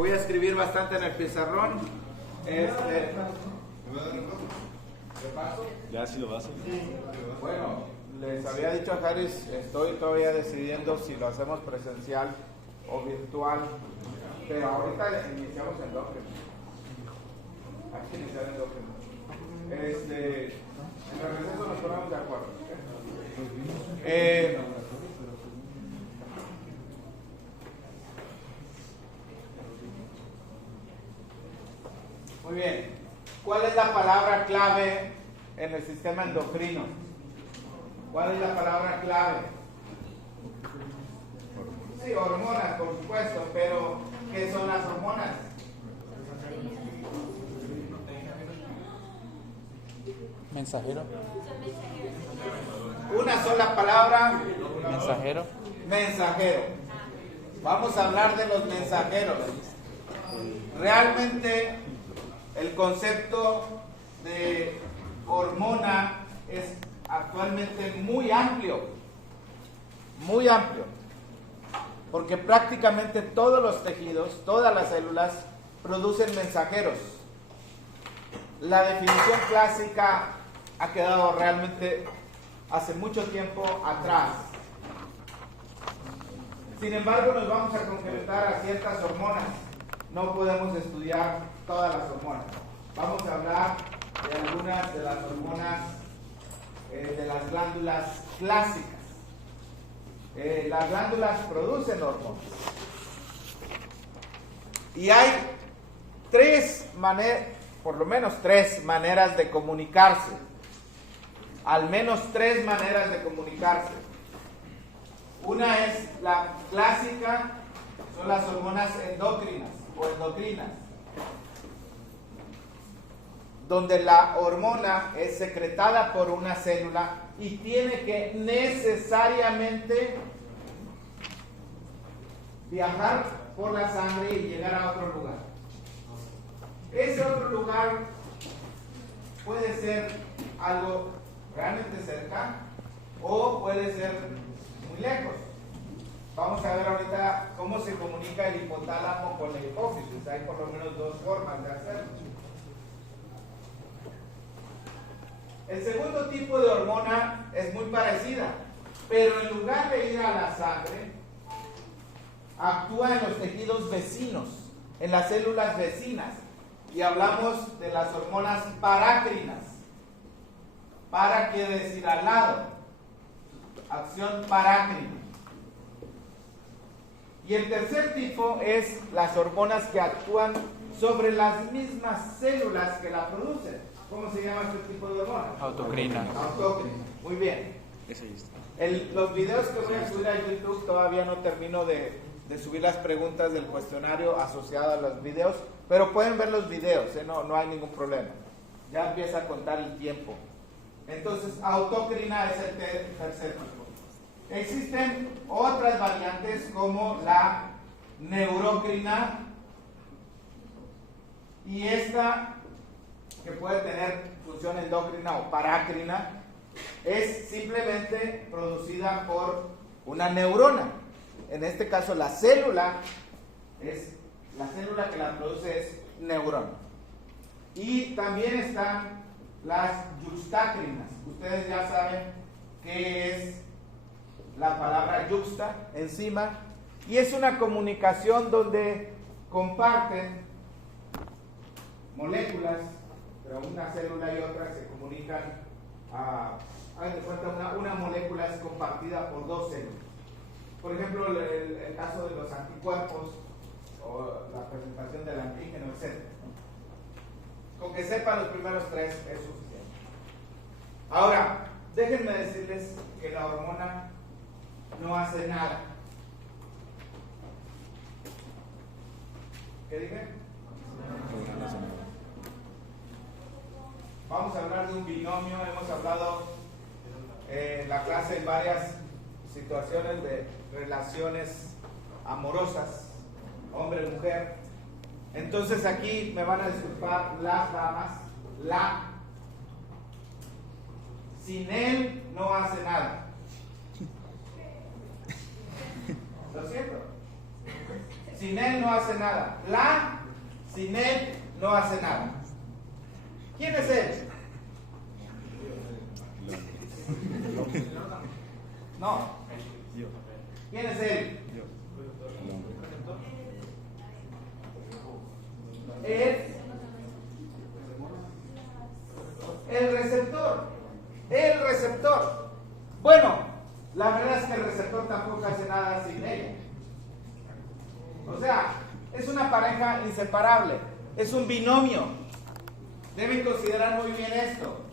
Voy a escribir bastante en el pizarrón. ¿Me paso? Ya si lo vas a hacer. Bueno, les había dicho a Harris, estoy todavía decidiendo si lo hacemos presencial o virtual, pero ahorita iniciamos en Docker. Hay que iniciar en Docker. En el receso nos ponemos de acuerdo. Muy bien. ¿Cuál es la palabra clave en el sistema endocrino? ¿Cuál es la palabra clave? Sí, hormonas, por supuesto, pero ¿qué son las hormonas? Mensajero. Una sola palabra. Mensajero. Mensajero. Vamos a hablar de los mensajeros. Realmente el concepto de hormona es actualmente muy amplio, porque prácticamente todos los tejidos, todas las células producen mensajeros. La definición clásica ha quedado realmente hace mucho tiempo atrás. Sin embargo, nos vamos a concretar a ciertas hormonas. No podemos estudiar todas las hormonas. Vamos a hablar de algunas de las hormonas de las glándulas clásicas. Las glándulas producen hormonas. Y hay por lo menos tres maneras de comunicarse. Al menos tres maneras de comunicarse. Una es la clásica, son las hormonas endocrinas o endocrinas, donde la hormona es secretada por una célula y tiene que necesariamente viajar por la sangre y llegar a otro lugar. Ese otro lugar puede ser algo realmente cerca o puede ser muy lejos. Vamos a ver ahorita cómo se comunica el hipotálamo con la hipófisis. Hay por lo menos dos formas de hacerlo. El segundo tipo de hormona es muy parecida, pero en lugar de ir a la sangre, actúa en los tejidos vecinos, en las células vecinas. Y hablamos de las hormonas parácrinas. Para quiere decir al lado. Acción parácrina. Y el tercer tipo es las hormonas que actúan sobre las mismas células que la producen. ¿Cómo se llama este tipo de hormona? Autocrina. Autócrina. Muy bien. Los videos que voy a subir a YouTube todavía no termino de subir las preguntas del cuestionario asociado a los videos, pero pueden ver los videos, no hay ningún problema. Ya empieza a contar el tiempo. Entonces, autocrina es el tercer tipo. Existen otras variantes como la neurocrina y esta, que puede tener función endocrina o parácrina, es simplemente producida por una neurona. En este caso la célula que la produce es neurona. Y también están las yuxtacrinas. Ustedes ya saben qué es la palabra yuxta, encima, y es una comunicación donde comparten moléculas, pero una célula y otra se comunican hagan de cuenta, una molécula es compartida por dos células. Por ejemplo, el caso de los anticuerpos o la presentación del antígeno, etc. Con que sepan los primeros tres es suficiente. Ahora, déjenme decirles que la hormona no hace nada. ¿Qué dije? Vamos a hablar de un binomio. Hemos hablado en la clase en varias situaciones de relaciones amorosas, hombre-mujer. Entonces aquí me van a disculpar las damas. Sin él no hace nada. Lo siento. Sin él no hace nada. La, sin él no hace nada. ¿Quién es él? No. ¿Quién es él? Es el receptor. El receptor. Bueno, la verdad es que el receptor tampoco hace nada sin ella. O sea, es una pareja inseparable. Es un binomio. Deben considerar muy bien esto.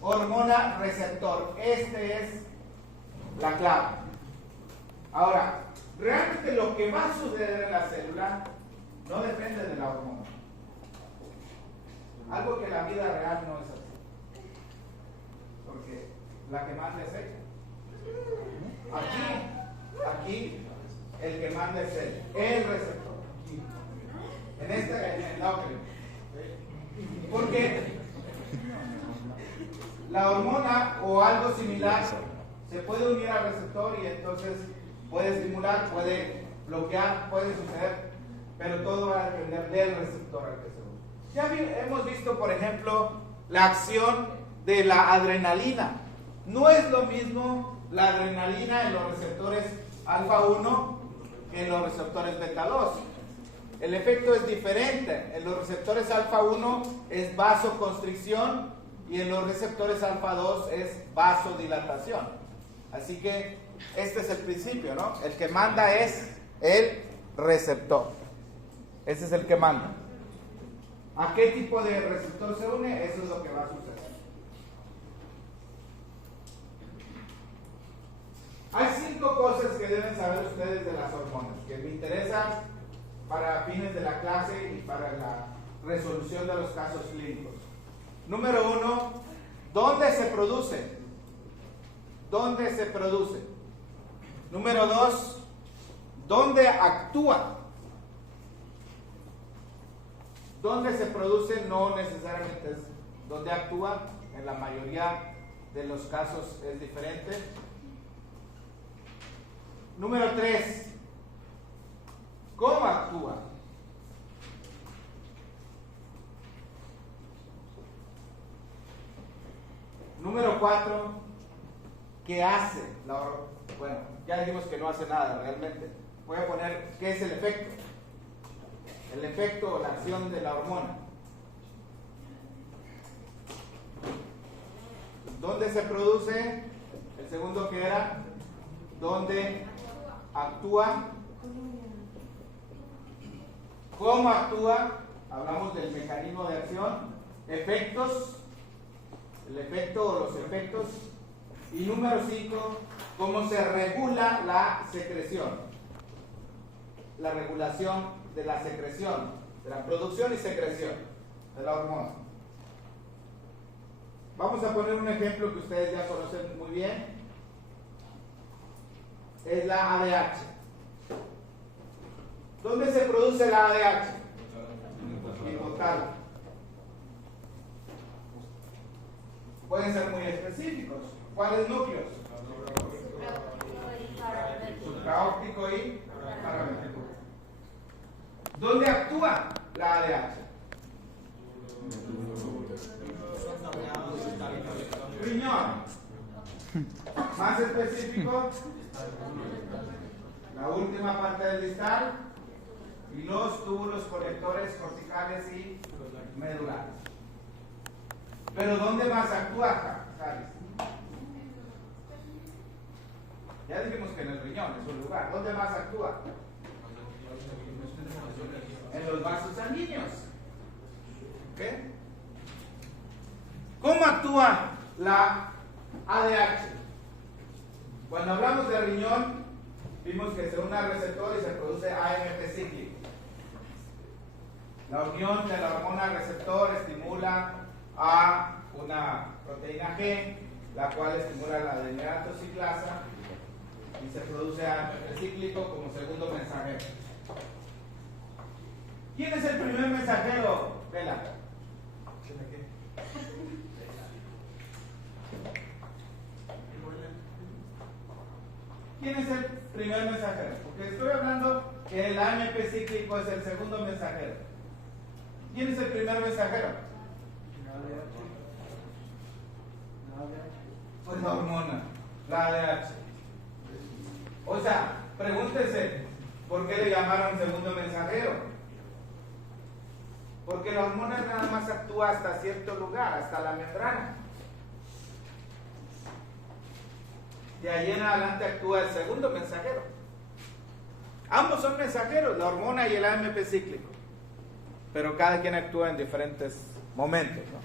Hormona receptor. Este es la clave. Ahora, realmente lo que va a suceder en la célula no depende de la hormona. Algo que en la vida real no es así. Porque la que manda es ella. Aquí, el que manda es él, el receptor. En el núcleo. Porque la hormona o algo similar se puede unir al receptor y entonces puede estimular, puede bloquear, puede suceder, pero todo va a depender del receptor al que se une. Ya hemos visto, por ejemplo, la acción de la adrenalina. No es lo mismo la adrenalina en los receptores alfa 1 que en los receptores beta 2. El efecto es diferente. En los receptores alfa 1 es vasoconstricción y en los receptores alfa 2 es vasodilatación. Así que este es el principio, ¿no? El que manda es el receptor. Ese es el que manda. ¿A qué tipo de receptor se une? Eso es lo que va a suceder. Hay 5 cosas que deben saber ustedes de las hormonas, que me interesan para fines de la clase y para la resolución de los casos clínicos. Número 1, ¿dónde se produce? ¿Dónde se produce? Número 2, ¿dónde actúa? ¿Dónde se produce? No necesariamente es donde actúa, en la mayoría de los casos es diferente. Número 3, ¿cómo actúa? Número 4, ¿qué hace? Bueno, ya dijimos que no hace nada realmente. Voy a poner, ¿qué es el efecto? El efecto o la acción de la hormona. ¿Dónde se produce? El segundo que era, ¿dónde actúa? ¿Cómo actúa? Hablamos del mecanismo de acción. Efectos, el efecto o los efectos. Y número 5, ¿cómo se regula la secreción? La regulación de la secreción, de la producción y secreción de la hormona. Vamos a poner un ejemplo que ustedes ya conocen muy bien. Es la ADH. ¿Dónde se produce la ADH? Hipotálamo. Pueden ser muy específicos. ¿Cuáles núcleos? Supraóptico y paramétrico. ¿Dónde actúa la ADH? Riñón. Más específico, la última parte del distal y los túbulos conectores corticales y medulares. Pero ¿dónde más actúa, Jaris? Ya dijimos que en el riñón es un lugar. ¿Dónde más actúa? En los vasos sanguíneos. ¿Ok? ¿Cómo actúa la ADH? Cuando hablamos de riñón, vimos que se une al receptor y se produce AMP cíclico. La unión de la hormona receptor estimula a una proteína G, la cual estimula la adenilato ciclasa y se produce AMP cíclico como segundo mensajero. ¿Quién es el primer mensajero, Vela? ¿Quién es el primer mensajero? Porque estoy hablando el AMP cíclico es el segundo mensajero. ¿Quién es el primer mensajero? Pues la hormona, la ADH. O sea, pregúntese, ¿por qué le llamaron segundo mensajero? Porque la hormona nada más actúa hasta cierto lugar, hasta la membrana. De ahí en adelante actúa el segundo mensajero. Ambos son mensajeros, la hormona y el AMP cíclico, pero cada quien actúa en diferentes momentos, ¿no?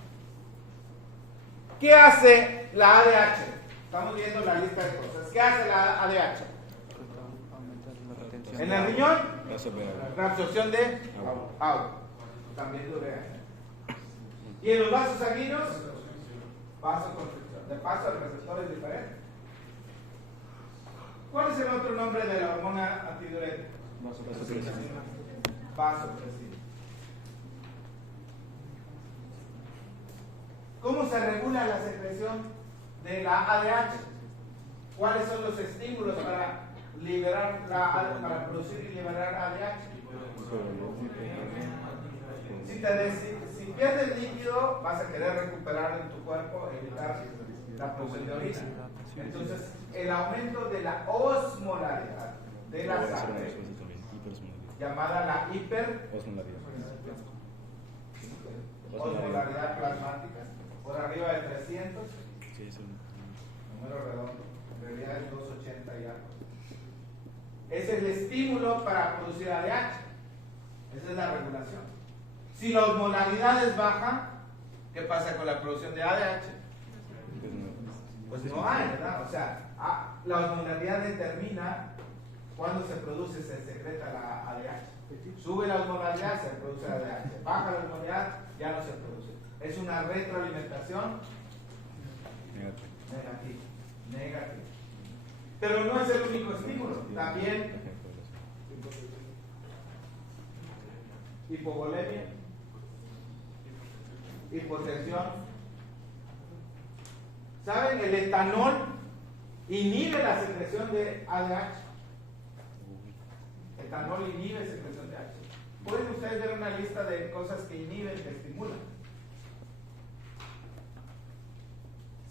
¿Qué hace la ADH? Estamos viendo la lista de cosas. ¿Qué hace la ADH? En el riñón, la absorción de agua, también de urea. Y en los vasos sanguíneos, vasoconstricción. De paso, el receptor es diferente. ¿Cuál es el otro nombre de la hormona antidiurética? Vasopresina. ¿Cómo se regula la secreción de la ADH? ¿Cuáles son los estímulos para para producir y liberar ADH? Si pierdes líquido, vas a querer recuperar en tu cuerpo, evitar la producción de orina. Entonces, el aumento de la osmolaridad de la sangre, llamada la osmolaridad plasmática, por arriba de 300, número redondo, en realidad es 280 y algo. Es el estímulo para producir ADH. Esa es la regulación. Si la osmolaridad es baja, ¿qué pasa con la producción de ADH? Pues no hay, ¿verdad? O sea, la osmolaridad determina cuándo se produce, se secreta la ADH. Sube la osmolaridad, se produce ADH. Baja la osmolaridad, ya no se produce. Es una retroalimentación negativa. Pero no es el único estímulo. También hipovolemia, hipotensión. ¿Saben? El etanol inhibe la secreción de ADH. Etanol inhibe secreción de ADH. Pueden ustedes ver una lista de cosas que inhiben, que estimulan.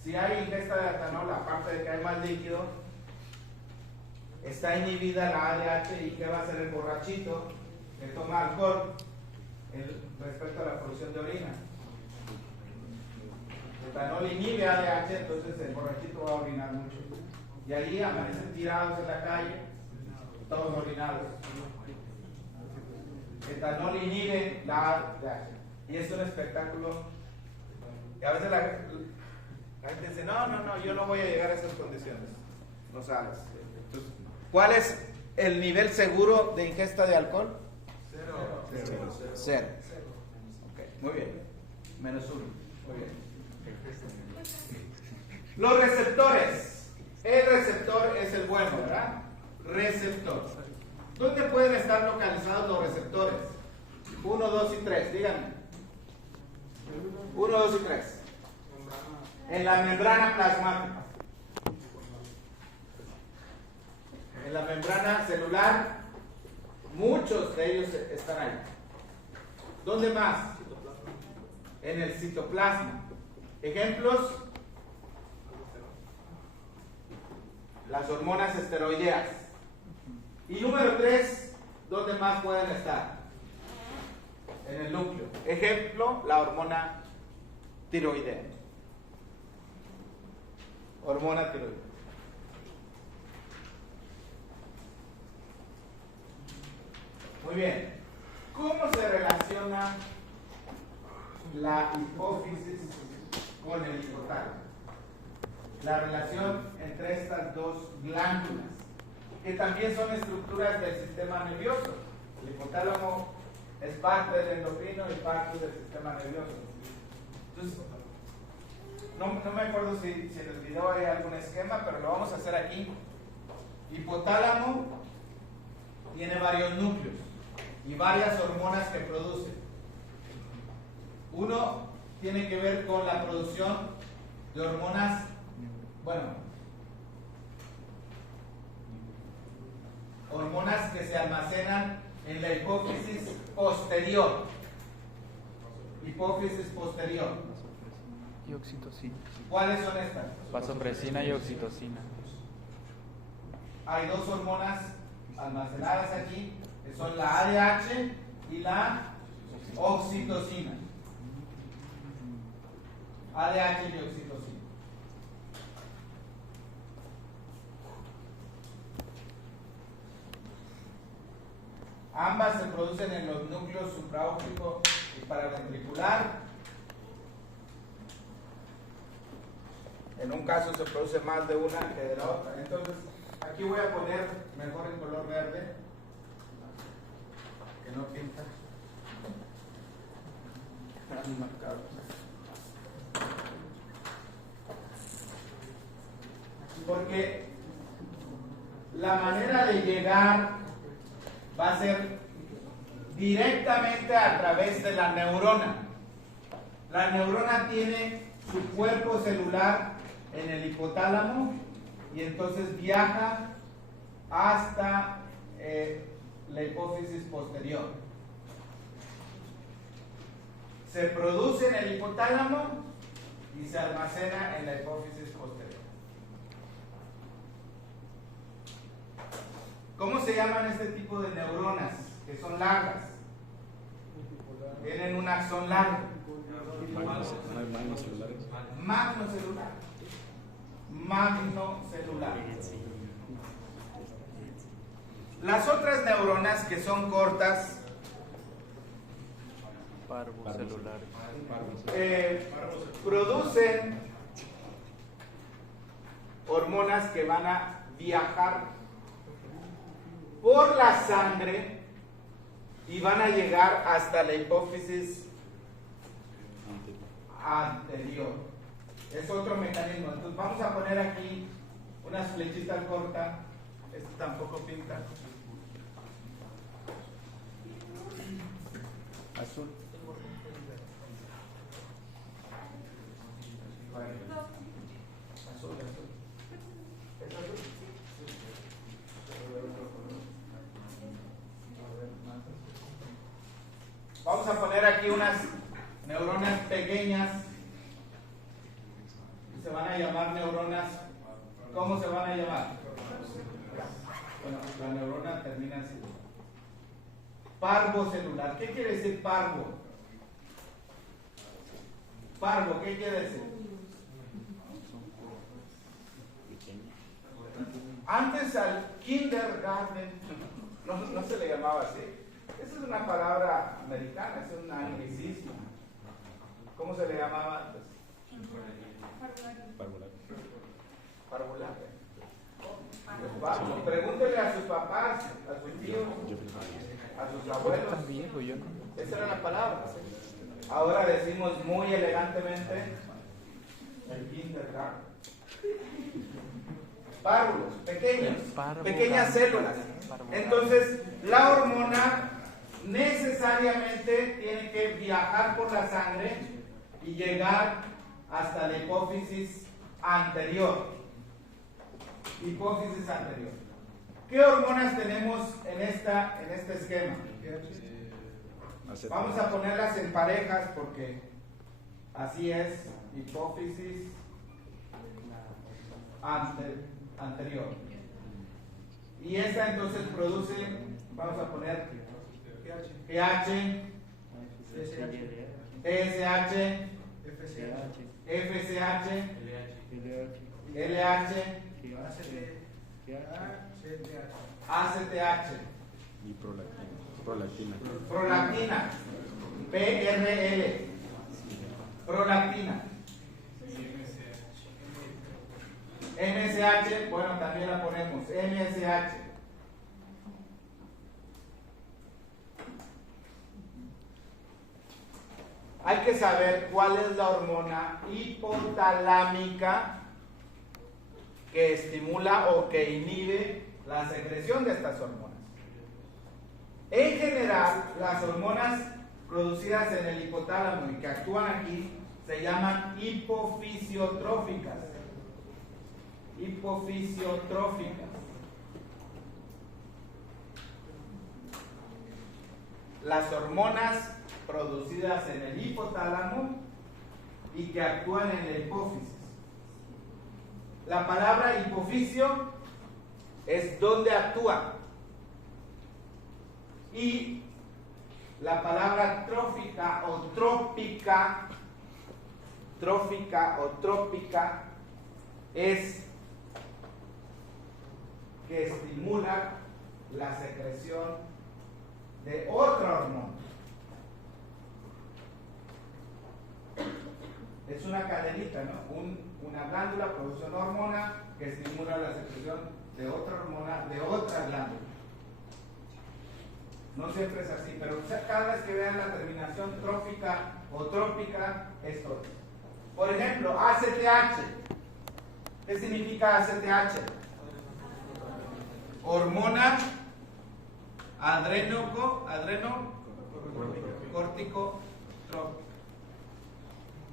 Si hay ingesta de etanol, aparte de que hay más líquido, está inhibida la ADH. ¿Y qué va a hacer el borrachito que toma alcohol respecto a la producción de orina? El etanol inhibe ADH, entonces el borrachito va a orinar mucho. Y ahí amanecen tirados en la calle, todos orinados. El etanol inhibe la ADH. Y es un espectáculo. Y a veces la gente dice, no, yo no voy a llegar a esas condiciones. No sabes. Entonces, ¿cuál es el nivel seguro de ingesta de alcohol? Cero. Okay, muy bien. -1. Muy bien. Los receptores. El receptor es el bueno, ¿verdad? Receptor. ¿Dónde pueden estar localizados los receptores? 1, 2 y 3, díganme. 1, 2 y 3. En la membrana plasmática. En la membrana celular, muchos de ellos están ahí. ¿Dónde más? En el citoplasma. Ejemplos: las hormonas esteroideas. Y número 3, ¿dónde más pueden estar? En el núcleo. Ejemplo, la hormona tiroidea. Hormona tiroidea. Muy bien. ¿Cómo se relaciona la hipófisis con el hipotálamo? La relación entre estas dos glándulas, que también son estructuras del sistema nervioso. El hipotálamo es parte del endocrino y parte del sistema nervioso. Entonces, no me acuerdo si en el video hay algún esquema, pero lo vamos a hacer aquí. Hipotálamo tiene varios núcleos y varias hormonas que produce. Uno tiene que ver con la producción de hormonas que se almacenan en la hipófisis posterior. Hipófisis posterior. Y oxitocina. ¿Cuáles son estas? Vasopresina y oxitocina. Hay dos hormonas almacenadas aquí, que son la ADH y la oxitocina. ADH y oxitocina. Ambas se producen en los núcleos supraóptico y paraventricular. En un caso se produce más de una que de la otra. Entonces, aquí voy a poner mejor el color verde, que no pinta. Porque la manera de llegar va a ser directamente a través de la neurona. La neurona tiene su cuerpo celular en el hipotálamo y entonces viaja hasta la hipófisis posterior. Se produce en el hipotálamo y se almacena en la hipófisis posterior. ¿Cómo se llaman este tipo de neuronas que son largas? Tienen un axón largo. Magnocelular. Magnocelular. Las otras neuronas que son cortas, Parvocelulares. producen hormonas que van a viajar por la sangre y van a llegar hasta la hipófisis anterior. Es otro mecanismo. Entonces vamos a poner aquí unas flechitas cortas. Este tampoco pinta. Azul. Azul. ¿Es azul? Vamos a poner aquí unas neuronas pequeñas. Se van a llamar neuronas. ¿Cómo se van a llamar? Bueno, la neurona termina así. Parvocelular. ¿Qué quiere decir parvo? Parvo, ¿qué quiere decir? Antes al kindergarten no se le llamaba así. Esa es una palabra americana, es un anglicismo. ¿Cómo se le llamaba antes? Parvularia. Pregúntele a sus papás, a sus tíos, a sus abuelos. Tan viejo yo no. Esa era la palabra. Ahora decimos muy elegantemente el kindergarten. Párvulos, pequeños, pequeñas células. Entonces, la hormona necesariamente tiene que viajar por la sangre y llegar hasta la hipófisis anterior. Hipófisis anterior. ¿Qué hormonas tenemos en este esquema? Vamos a ponerlas en parejas porque así es. Hipófisis anterior. Y esta entonces produce, vamos a poner GH, TSH, FSH, LH, ACTH Y prolactina. prolactina, PRL, prolactina, MSH, bueno, también la ponemos, MSH. Hay que saber cuál es la hormona hipotalámica que estimula o que inhibe la secreción de estas hormonas. En general, las hormonas producidas en el hipotálamo y que actúan aquí se llaman hipofisiotróficas. Hipofisiotróficas. las hormonas producidas en el hipotálamo y que actúan en la hipófisis. La palabra hipoficio es donde actúa. Y la palabra trófica o trópica es que estimula la secreción de otra hormona. Es una cadenita, ¿no? Una glándula produce una hormona que estimula la secreción de otra hormona de otra glándula. No siempre es así, pero cada vez que vean la terminación trófica o trópica, esto es. Por ejemplo, ACTH. ¿Qué significa ACTH? Hormona adrenocorticotrópica.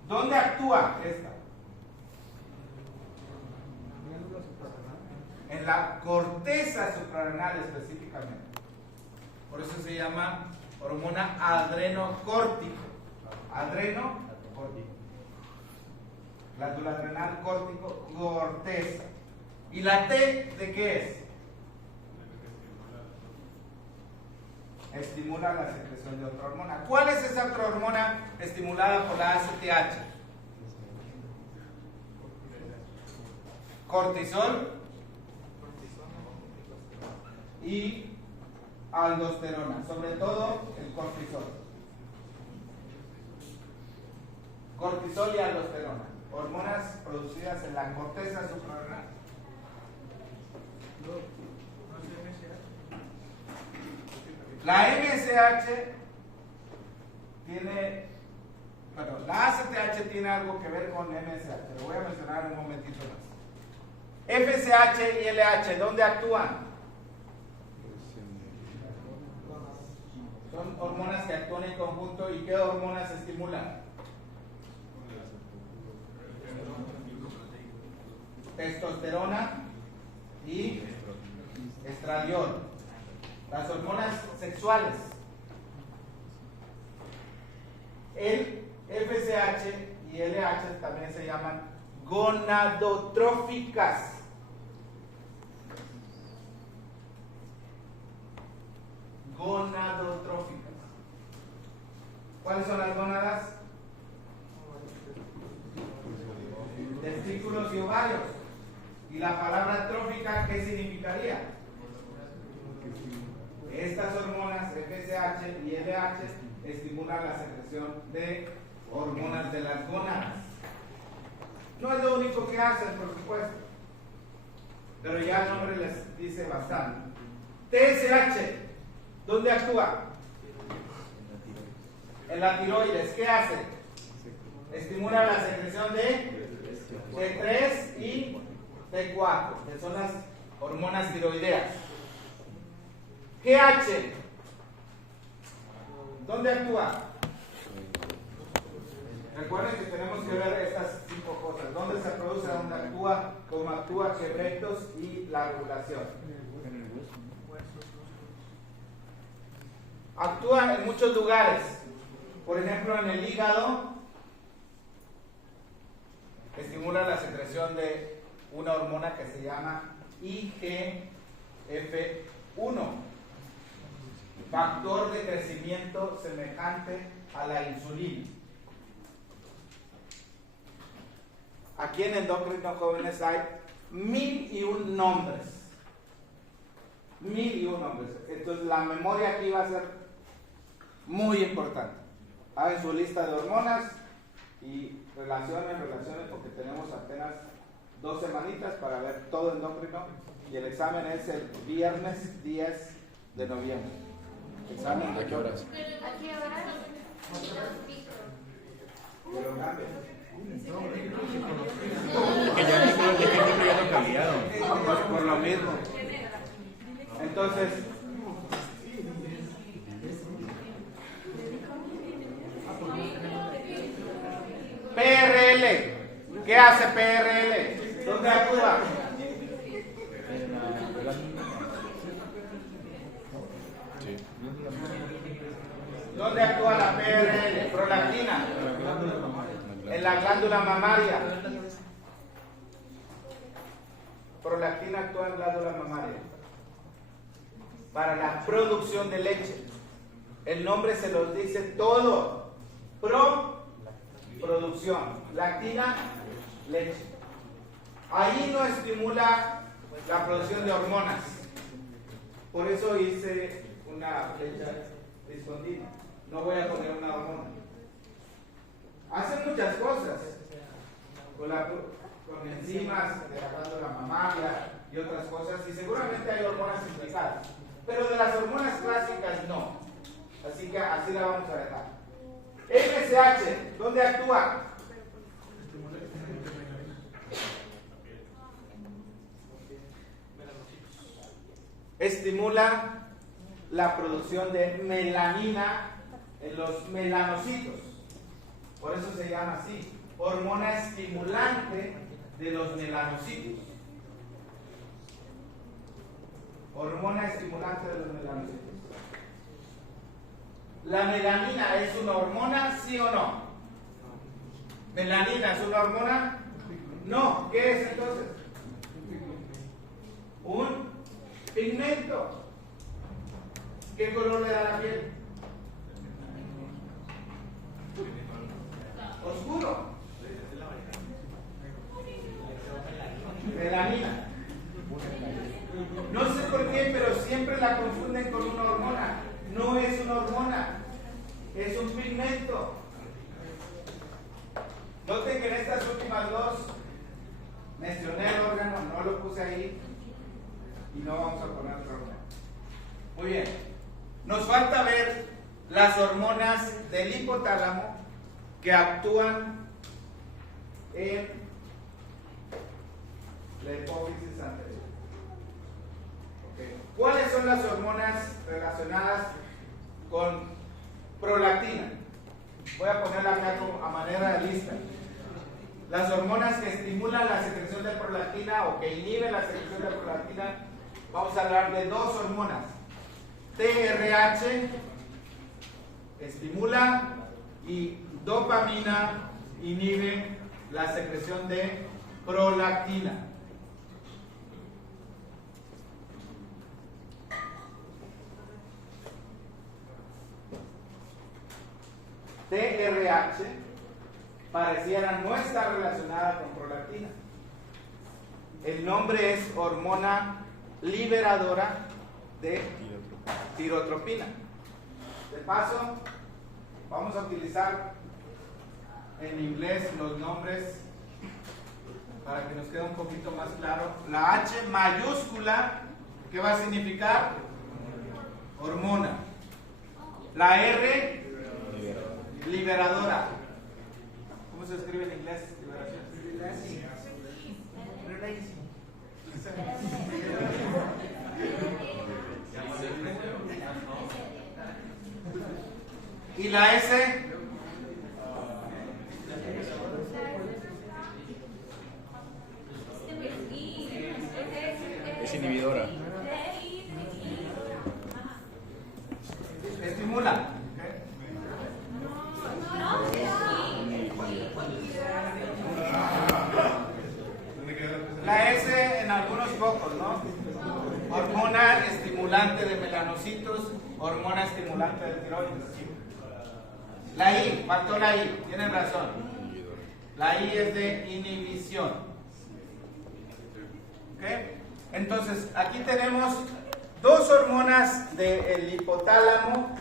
¿Dónde actúa esta? En la corteza suprarrenal específicamente. Por eso se llama hormona adrenocórtico. Glándula adrenal, córtico, corteza. ¿Y la T de qué es? Estimula la secreción de otra hormona. ¿Cuál es esa otra hormona estimulada por la ACTH? Cortisol y aldosterona, sobre todo el cortisol. Cortisol y aldosterona, hormonas producidas en la corteza suprarrenal. La MSH tiene, bueno, la ACTH tiene algo que ver con MSH, lo voy a mencionar en un momentito más. FSH y LH, ¿dónde actúan? Son hormonas que actúan en conjunto. ¿Y qué hormonas estimulan? Testosterona y estradiol. Las hormonas sexuales. El FSH y LH también se llaman gonadotróficas. Gonadotróficas. ¿Cuáles son las gónadas? Testículos y ovarios. ¿Y la palabra trófica qué significaría? Estas hormonas FSH y LH estimulan la secreción de hormonas de las gónadas. No es lo único que hacen, por supuesto, pero ya el nombre les dice bastante. TSH, ¿dónde actúa? En la tiroides. ¿Qué hace? Estimula la secreción de T3 y T4, que son las hormonas tiroideas. GH, ¿dónde actúa? Recuerden que tenemos que ver estas 5 cosas. ¿Dónde se produce? ¿Dónde actúa? ¿Cómo actúa? ¿Qué efectos? Y la regulación. Actúa en muchos lugares. Por ejemplo, en el hígado estimula la secreción de una hormona que se llama IGF-1, factor de crecimiento semejante a la insulina. Aquí en Endocrino Jóvenes hay 1001 nombres. 1001 nombres. Entonces la memoria aquí va a ser muy importante. Hagan su lista de hormonas y relaciones, porque tenemos apenas 2 semanitas para ver todo endocrino y el examen es el viernes 10 de noviembre. ¿Examen? ¿A qué horas? ¿A qué horas? Pero cambia. Que ya no ha cambiado. Pues por lo mismo. Entonces, PRL. ¿Qué hace PRL? ¿Dónde actúa? Sí. PRL, prolactina. En la glándula mamaria. Prolactina actúa en glándula mamaria para la producción de leche. El nombre se los dice todo. Producción. Lactina, leche. Ahí no estimula la producción de hormonas. Por eso hice una flecha discontinua. No voy a poner una hormona. Hacen muchas cosas con enzimas de la glándula mamaria y otras cosas, y seguramente hay hormonas implicadas, pero de las hormonas clásicas no. Así que así la vamos a dejar. FSH, ¿dónde actúa? Estimula la producción de melanina en los melanocitos. Por eso se llama así, hormona estimulante de los melanocitos. Hormona estimulante de los melanocitos. ¿La melanina es una hormona, sí o no? ¿Melanina es una hormona? No. ¿Qué es entonces? Un pigmento. ¿Qué color le da la piel? Oscuro. Melanina. No sé por qué, pero siempre la confunden con una hormona. No es una hormona, es un pigmento. Noten que en estas últimas dos mencioné el órgano, no lo puse ahí y no vamos a poner otro órgano. Muy bien. Nos falta ver las hormonas del hipotálamo que actúan en la hipófisis anterior. Okay. ¿Cuáles son las hormonas relacionadas con prolactina? Voy a ponerla acá a manera de lista. Las hormonas que estimulan la secreción de prolactina o que inhiben la secreción de prolactina, vamos a hablar de dos hormonas. TRH estimula y dopamina inhibe la secreción de prolactina. TRH pareciera no estar relacionada con prolactina. El nombre es hormona liberadora de tirotropina. De paso, vamos a utilizar en inglés los nombres para que nos quede un poquito más claro. La H mayúscula, ¿qué va a significar? Hormona. La R, liberadora. ¿Cómo se escribe en inglés? Liberación. ¿Y la S? Es inhibidora. Estimula. La S en algunos pocos, ¿no? Hormona estimulante de melanocitos, hormona estimulante de tiroides. La I, faltó la I, tienen razón. La I es de inhibición. ¿Ok? Entonces, aquí tenemos dos hormonas del hipotálamo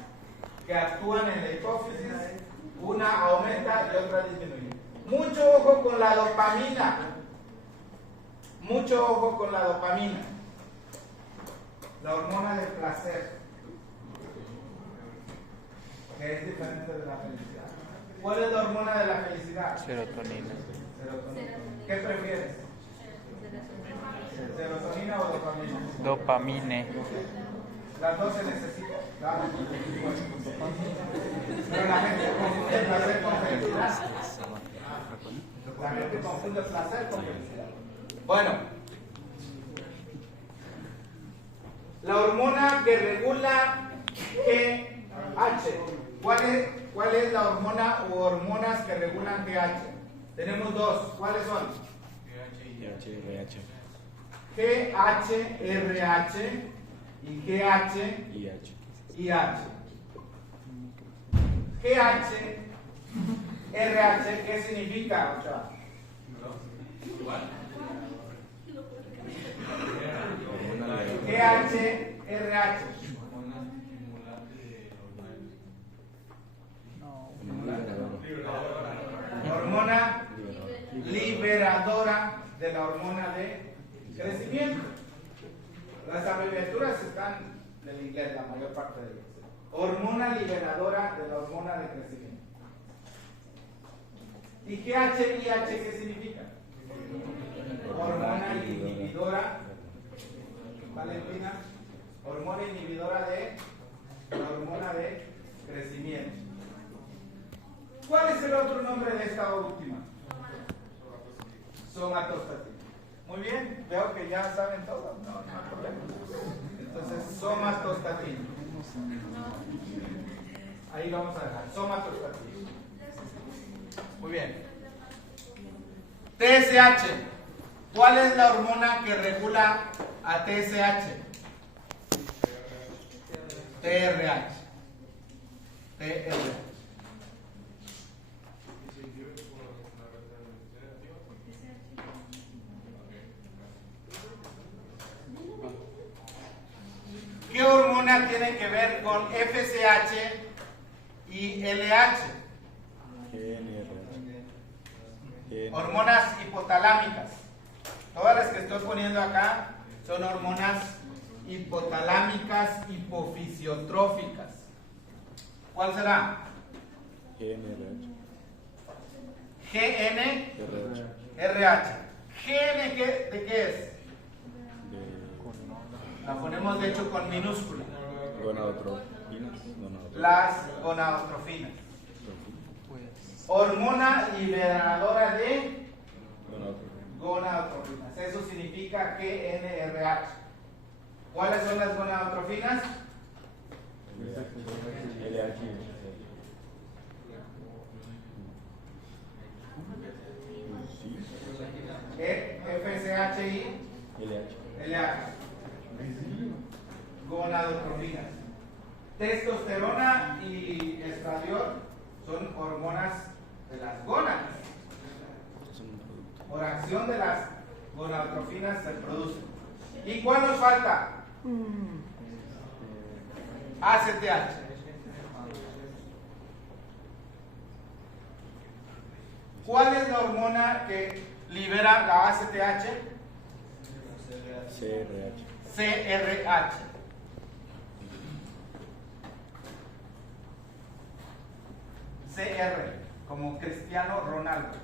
que actúan en la hipófisis. Una aumenta y otra disminuye. Mucho ojo con la dopamina. Mucho ojo con la dopamina. La hormona del placer, que es diferente de la felicidad. ¿Cuál es la hormona de la felicidad? Serotonina. Serotonina. ¿Qué prefieres? ¿Serotonina o dopamina? Dopamine. Las dos se necesitan. ¿Claro? Pero la gente confunde placer con felicidad. La gente confunde placer con felicidad. Bueno, la hormona que regula GH, ¿cuál ¿Cuál es la hormona u hormonas que regulan GH? Tenemos dos. ¿Cuáles son? GHRH. GHRH y GHIH. GHRH, ¿qué significa, Ochoa? GHRH. Hormona liberadora de la hormona de crecimiento. Las abreviaturas están del inglés, la mayor parte de ellas. Hormona liberadora de la hormona de crecimiento. ¿Y GHIH qué significa? Hormona inhibidora, Valentina, hormona inhibidora de la hormona de crecimiento. ¿Cuál es el otro nombre de esta última? Somatostatina. Muy bien, veo que ya saben todo, no hay problema. Entonces, somatostatina. Ahí vamos a dejar, somatostatina. Muy bien. TSH. ¿Cuál es la hormona que regula a TSH? TRH. TRH. ¿Qué hormona tiene que ver con FSH y LH? Hormonas hipotalámicas. Todas las que estoy poniendo acá son hormonas hipotalámicas hipofisiotróficas. ¿Cuál será? GNRH. ¿GN de qué es? La ponemos de hecho con minúscula. Las gonadotrofinas. Hormona liberadora de gonadotrofinas. Eso significa GNRH. ¿Cuáles son las gonadotrofinas? FSH y LH. Gonadotrofinas. Testosterona y estradiol son hormonas de las gónadas. Por acción de las gonadotrofinas se producen. ¿Y cuál nos falta? ACTH. ¿Cuál es la hormona que libera la ACTH? CRH. CR, como Cristiano Ronaldo.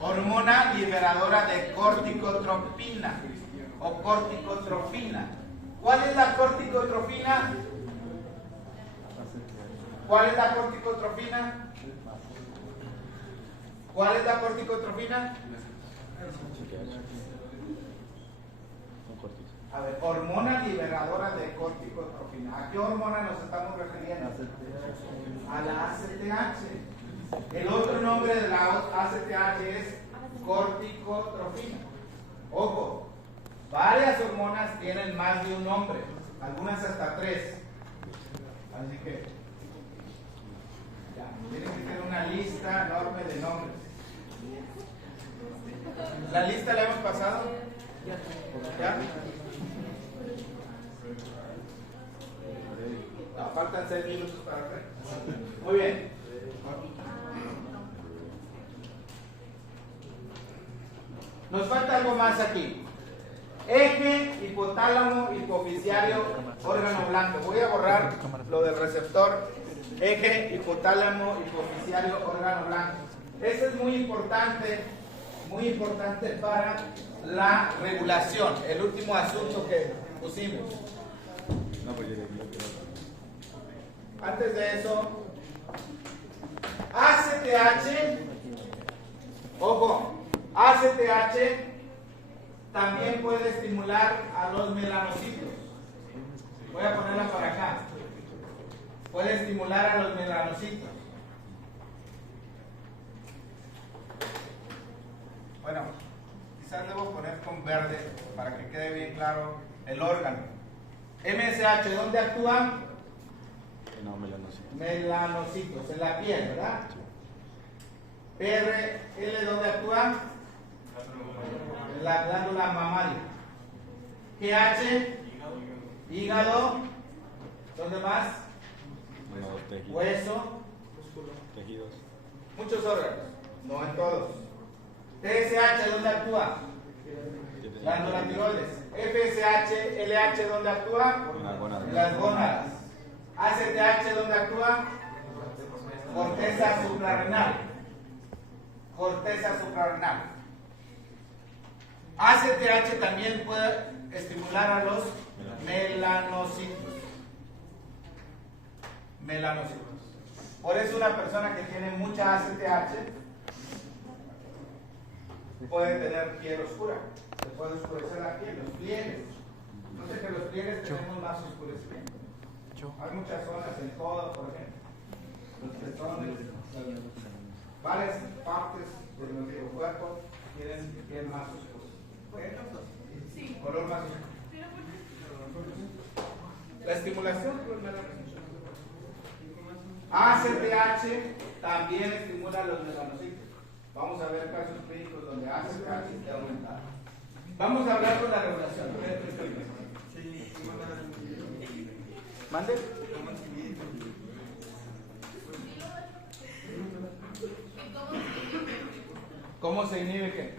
Hormona liberadora de corticotropina o corticotrofina. ¿Cuál es la corticotropina? ¿Cuál es la corticotrofina? ¿Cuál es la corticotrofina? A ver, hormona liberadora de corticotrofina. ¿A qué hormona nos estamos refiriendo? A la ACTH. El otro nombre de la ACTH es corticotrofina. Ojo, varias hormonas tienen más de un nombre, algunas hasta 3. Así que ya, tienen que tener una lista enorme de nombres. ¿La lista la hemos pasado? ¿Ya? No, faltan 6 minutos para hacer. Muy bien. Nos falta algo más aquí. Eje, hipotálamo, hipofisiario, órgano blanco. Voy a borrar lo del receptor. Eje, hipotálamo, hipofisiario, órgano blanco. Eso es muy importante para la regulación. El último asunto que pusimos. Antes de eso, ACTH, ojo, ACTH también puede estimular a los melanocitos. Voy a ponerla para acá. Puede estimular a los melanocitos. Bueno, quizás debo poner con verde para que quede bien claro el órgano. MSH, ¿dónde actúa? No, melanocitos. Melanocitos, en la piel, ¿verdad? PRL, ¿dónde actúa? En la glándula mamaria. GH, hígado, ¿dónde más? No, tejidos. Hueso, Tejidos. muchos órganos, no en todos. TSH, ¿dónde actúa? Glándula tiroides. FSH, LH, ¿dónde actúa? En las gónadas. ACTH, ¿dónde actúa? Corteza suprarrenal. Corteza suprarrenal. ACTH también puede estimular a los melanocitos. Melanocitos. Por eso una persona que tiene mucha ACTH puede tener piel oscura. Se puede oscurecer la piel, los pliegues. No sé que los pliegues tenemos más oscurecimiento. Hay muchas zonas, el codo, por ejemplo, los pezones, varias partes de nuestro cuerpo tienen piel más oscura. Sí. Color más oscuro. La estimulación por melanocitos. ACTH también estimula los melanocitos. Vamos a ver casos clínicos donde ACTH esté aumentado. Vamos a hablar con la regulación. ¿Mande? ¿Cómo se inhibe qué?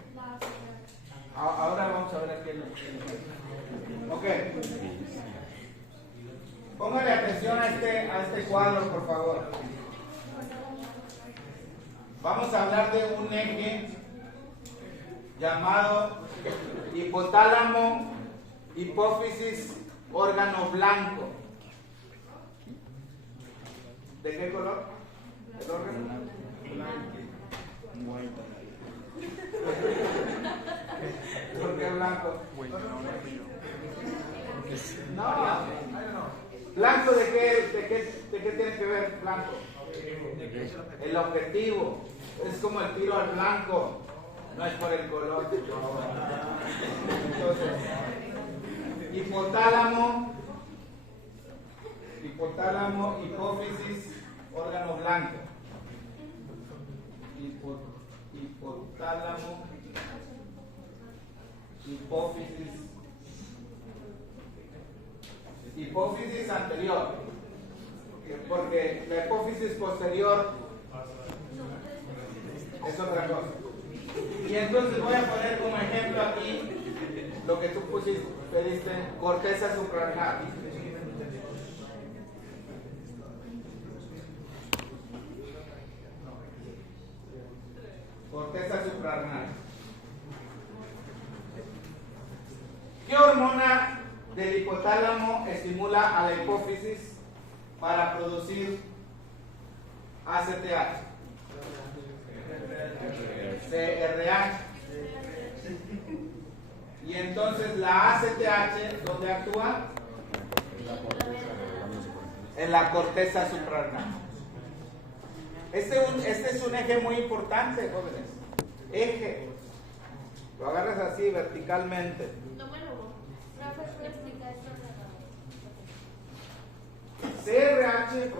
Ahora vamos a ver aquí el... Ok. Póngale atención a este cuadro, por favor. Vamos a hablar de un eje llamado hipotálamo, hipófisis, órgano blanco. ¿De qué color? ¿El órgano? ¿Por qué blanco? No. ¿Blanco de qué tiene que ver blanco? El objetivo. Es como el tiro al blanco. No es por el color. Entonces, hipotálamo, hipófisis, órgano blanco. Hipotálamo, hipófisis anterior, porque la hipófisis posterior es otra cosa. Y entonces voy a poner como ejemplo aquí lo que tú pediste, corteza suprarrenal. Corteza suprarrenal. ¿Qué hormona del hipotálamo estimula a la hipófisis para producir ACTH? CRH. Y entonces la ACTH, ¿dónde actúa? En la corteza suprarrenal. Este es un eje muy importante, jóvenes. Eje. Lo agarras así verticalmente. CRH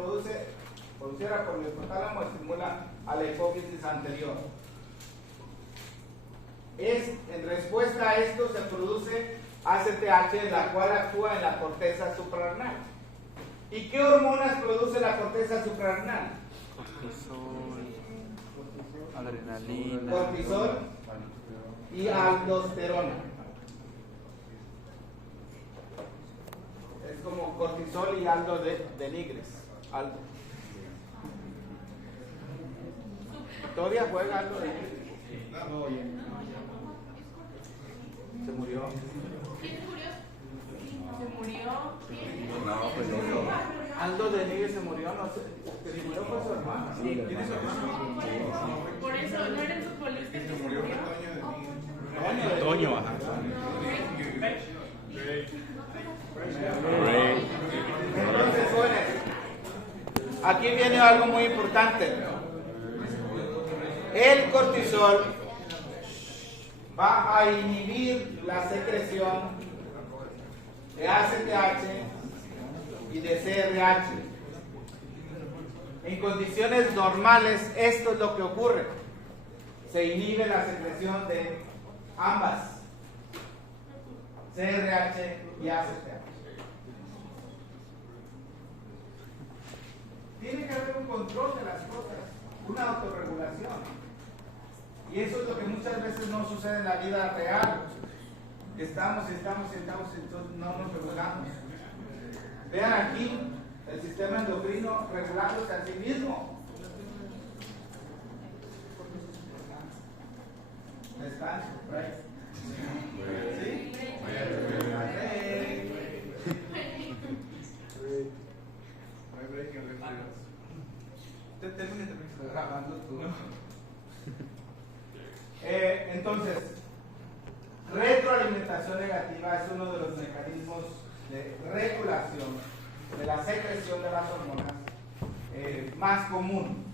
producida por el hipotálamo estimula a la hipófisis anterior. En respuesta a esto se produce ACTH, la cual actúa en la corteza suprarrenal. ¿Y qué hormonas produce la corteza suprarrenal? Cortisol, adrenalina, cortisol y aldosterona. Es como cortisol y aldo de nigres. Aldo. ¿Todavía juega aldo de nigres? Se murió. ¿Quién se murió? ¿Se murió? No, pues no. Aldo de Nigres se murió, no sé. Se murió por su hermana. Sí, tiene su hermana. Por eso, ¿no era el futbolista que se murió? Toño, ajá. aquí viene algo muy importante. El cortisol va a inhibir la secreción de ACTH y de CRH. En condiciones normales esto es lo que ocurre. Se inhibe la secreción de ambas, CRH y ACTH. Tiene que haber un control de las cosas, una autorregulación. Y eso es lo que muchas veces no sucede en la vida real. Estamos, entonces no nos regulamos. Vean aquí el sistema endocrino regulándose a sí mismo. Descanso, right? ¿Sí? Termine. Estoy grabando tú. Entonces, retroalimentación negativa es uno de los mecanismos de regulación de la secreción de las hormonas más común.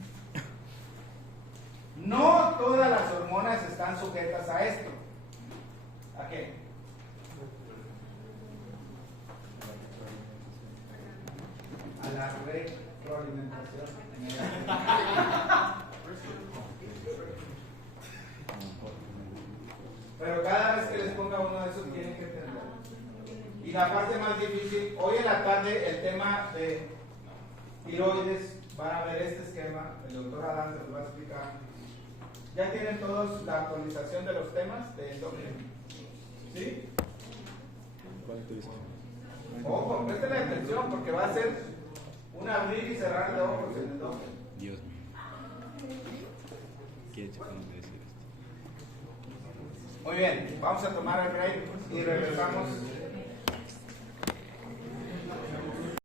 No todas las hormonas están sujetas a esto. ¿A qué? A la retroalimentación. Pero cada vez que les ponga uno de esos tienen que entender. Y la parte más difícil, hoy en la tarde el tema de tiroides, van a ver este esquema, el doctor Adán se los va a explicar. ¿Ya tienen todos la actualización de los temas de endocrino? ¿Sí? Ojo, presten atención porque va a ser un abrir y cerrar de ojos en el endocrino. Dios mío. ¿Qué decir esto? Muy bien, vamos a tomar el break y regresamos